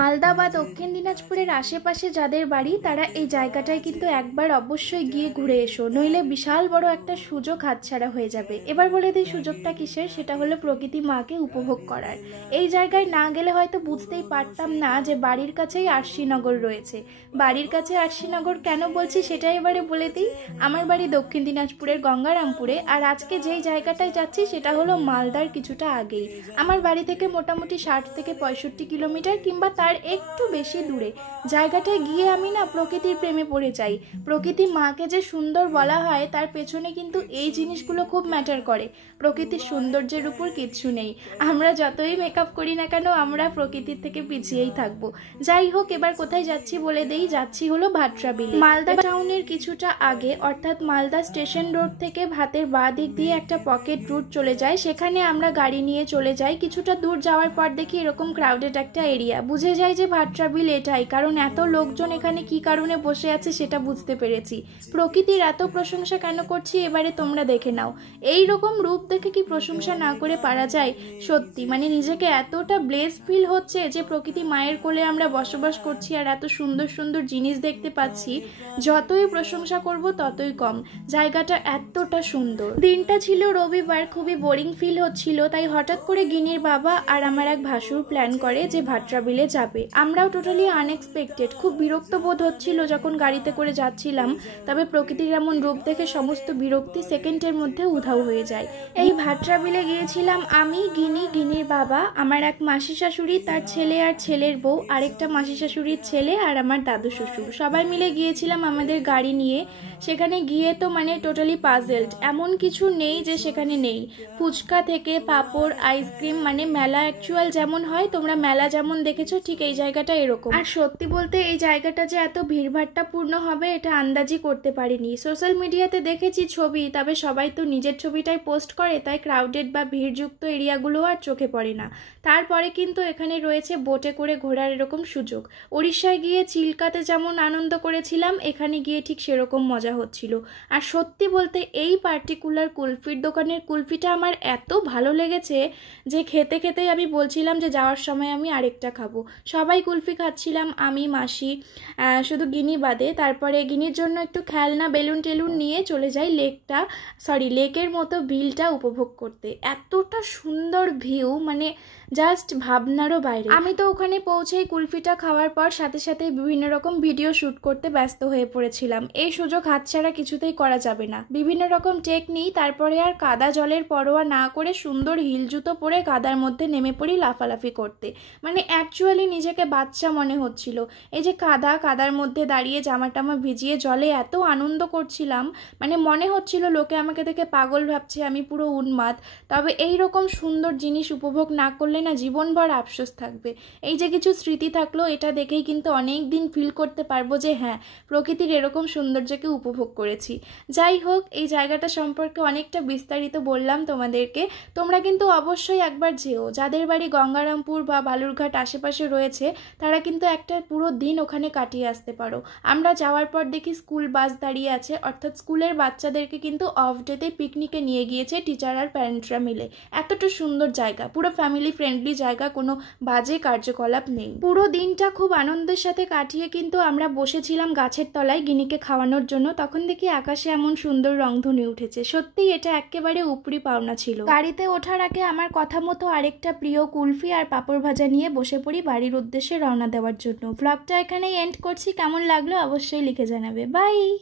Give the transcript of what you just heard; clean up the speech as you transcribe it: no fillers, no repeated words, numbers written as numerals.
মালদা বা দক্ষিণ দিনাজপুরের আশেপাশে যাদের বাড়ি তারা এই জায়গাটায় কিন্তু একবার অবশ্যই গিয়ে ঘুরে এসো, নইলে বিশাল বড় একটা সুযোগ হাতছাড়া হয়ে যাবে। এবার বলে দিই সুযোগটা কিসের, সেটা হলো প্রকৃতি মাকে উপভোগ করার। এই জায়গায় না গেলে হয়তো বুঝতেই পারতাম না যে বাড়ির কাছেই আরশিনগর রয়েছে। বাড়ির কাছে আরশিনগর কেন বলছি সেটাই এবারে বলে দিই। আমার বাড়ি দক্ষিণ দিনাজপুরের গঙ্গারামপুরে, আর আজকে যেই জায়গাটায় যাচ্ছি সেটা হলো মালদার কিছুটা আগেই। আমার বাড়ি থেকে মোটামুটি 60 থেকে 65 কিলোমিটার কিংবা তার একটু বেশি দূরে। জায়গাটায় গিয়ে আমি না প্রকৃতির প্রেমে পড়ে যাই। প্রকৃতি মাকে যে সুন্দর বলা হয় তার পেছনে কিন্তু এই জিনিসগুলো খুব ম্যাটার করে। প্রকৃতির সৌন্দর্যের উপর কিচ্ছু নেই। আমরা যতই মেকআপ করি না কেন আমরা প্রকৃতির থেকে পিছিয়েই থাকবো। যাই হোক, এবার কোথায় যাচ্ছি বলে দেই। যাচ্ছি হলো ভাটরা বিলে। মালদা টাউনের কিছুটা আগে, অর্থাৎ মালদা স্টেশন রোড থেকে ভাতের বাঁ দিক দিয়ে একটা পকেট রুট চলে যায়, সেখানে আমরা গাড়ি নিয়ে চলে যাই। কিছুটা দূর যাওয়ার পর দেখি এরকম ক্রাউডেড একটা এরিয়া। বুঝে যাই যে ভাটরা বিল এটাই, কারণ এত লোকজন এখানে কি কারণে বসে আছে সেটা বুঝতে পেরেছি। প্রকৃতির এত প্রশংসা কেন করছি এবারে তোমরা দেখে নাও। এই রকম রূপ দেখে কি প্রশংসা না করে পারা যায়? সত্যি মানে নিজেকে এতটা ব্লেস ফিল হচ্ছে যে প্রকৃতি মায়ের কোলে আমরা বসবাস করছি আর এত সুন্দর সুন্দর জিনিস দেখতে পাচ্ছি। যতই প্রশংসা করব ততই কম। জায়গাটা এতটা সুন্দর। দিনটা ছিল রবিবার, খুবই বোরিং ফিল হচ্ছিল, তাই হঠাৎ করে গিনির বাবা আর আমার এক ভাসুর প্ল্যান করে যে ভাটরা বিলে যাবে। আমরাও টোটালি আনএক্সপেক্টেড। খুব বিরক্ত বোধ হচ্ছিল যখন গাড়িতে করে যাচ্ছিলাম, তবে প্রকৃতির এমন রূপ দেখে সমস্ত বিরক্তি সেকেন্ডের মধ্যে উধাও হয়ে যায়। এই ভাটরা বিলে গিয়েছিলাম আমি, গিনির বাবা, আমার এক মাসি শাশুড়ি, তার ছেলে আর ছেলের বউ, আরেকটা মাসি শাশুড়ির ছেলে আর আমার দাদু শ্বশুর। সবাই মিলে গিয়েছিলাম আমাদের গাড়ি নিয়ে। সেখানে গিয়ে তো মানে টোটালি পাজেলড। এমন কিছু নেই যে সেখানে নেই। ফুচকা থেকে পাঁপড়, আইসক্রিম, মানে মেলা অ্যাকচুয়াল যেমন হয়, তোমরা মেলা যেমন দেখেছো ঠিক এই জায়গাটা এরকম। আর সত্যি বলতে এই জায়গাটা যে এত ভিড়ভাট্টা পূর্ণ হবে এটা আন্দাজই করতে পারিনি। সোশ্যাল মিডিয়াতে দেখেছি ছবি, তবে সবাই তো নিজের ছবিটাই পোস্ট করে, তাই ক্রাউডেড বা ভিড়যুক্ত এরিয়াগুলো আর চোখে পড়ে না। তারপরে কিন্তু এখানে রয়েছে বোটে করে ঘোরার এরকম সুযোগ। উড়িষ্যায় গিয়ে চিল্কাতে যেমন আনন্দ করেছিলাম, এখানে গিয়ে ঠিক সেরকম মজা হচ্ছিল। আর সত্যি বলতে এই পার্টিকুলার কুলফির দোকানের কুলফিটা আমার এত ভালো লেগেছে যে খেতে খেতেই আমি বলছিলাম যে যাওয়ার সময় আমি আরেকটা খাবো। সবাই কুলফি খাচ্ছিলাম, আমি, মাসি, শুধু গিনি বাদে। তারপরে গিনির জন্য একটু খেলনা, বেলুন টেলুন নিয়ে চলে যাই লেকের মতো বিলটা উপভোগ করতে। এতটা সুন্দর ভিউ, মানে জাস্ট ভাবনারও বাইরে। আমি তো ওখানে পৌঁছেই কুলফিটা খাওয়ার পর সাথে সাথে বিভিন্ন রকম ভিডিও শ্যুট করতে ব্যস্ত হয়ে পড়েছিলাম। এই সুযোগ হাতছাড়া কিছুতেই করা যাবে না। বিভিন্ন রকম টেক নিই, তারপরে আর কাদা জলের পরোয়া না করে সুন্দর হিল জুতো পরে কাদার মধ্যে নেমে পড়ি লাফালাফি করতে। মানে অ্যাকচুয়ালি নিজেকে বাচ্চা মনে হচ্ছিল। এই যে কাদার মধ্যে দাঁড়িয়ে জামা টামা ভিজিয়ে জলে এত আনন্দ করছিলাম, মানে মনে হচ্ছিল লোকে আমাকে দেখে পাগল ভাবছে, আমি পুরো উন্মাদ। তবে এই রকম সুন্দর জিনিস উপভোগ না করলে না জীবনভর আফসোস থাকবে। এই যে কিছু স্মৃতি থাকলো, এটা দেখেই কিন্তু অনেক দিন ফিল করতে পারবো যে হ্যাঁ, প্রকৃতির এরকম সৌন্দর্যকে উপভোগ করেছি। যাই হোক, এই জায়গাটা সম্পর্কে অনেকটা বিস্তারিত বললাম তোমাদেরকে। তোমরা কিন্তু অবশ্যই একবার যেও। যাদের বাড়ি গঙ্গারামপুর বা বালুরঘাট আশেপাশে রয়েছে তারা কিন্তু একটা পুরো দিন ওখানে কাটিয়ে আসতে পারো। আমরা যাওয়ার পর দেখি স্কুল বাস দাঁড়িয়ে আছে, অর্থাৎ স্কুলের বাচ্চাদেরকে কিন্তু অফ ডেতে পিকনিকে নিয়ে গিয়েছে টিচার আর প্যারেন্টসরা মিলে। এতটা সুন্দর জায়গা, পুরো ফ্যামিলি ফ্রেন্ডলি জায়গা, কোনো বাজে কার্যকলাপ নেই। পুরো দিনটা খুব আনন্দের সাথে কাটিয়ে কিন্তু আমরা বসেছিলাম গাছের তলায় গিনিকে খাওয়ানোর জন্য। তখন দেখি আকাশে এমন সুন্দর রংধনু উঠেছে। সত্যি এটা একেবারে উপরি পাওনা ছিল। গাড়িতে ওঠার আগে আমার কথা মতো আরেকটা প্রিয় কুলফি আর পাঁপড় ভাজা নিয়ে বসে পড়ি বাড়ির উদ্দেশ্যে রওনা দেওয়ার জন্য। ব্লগটা এখানেই এন্ড করছি। কেমন লাগলো অবশ্যই লিখে জানাবে। বাই।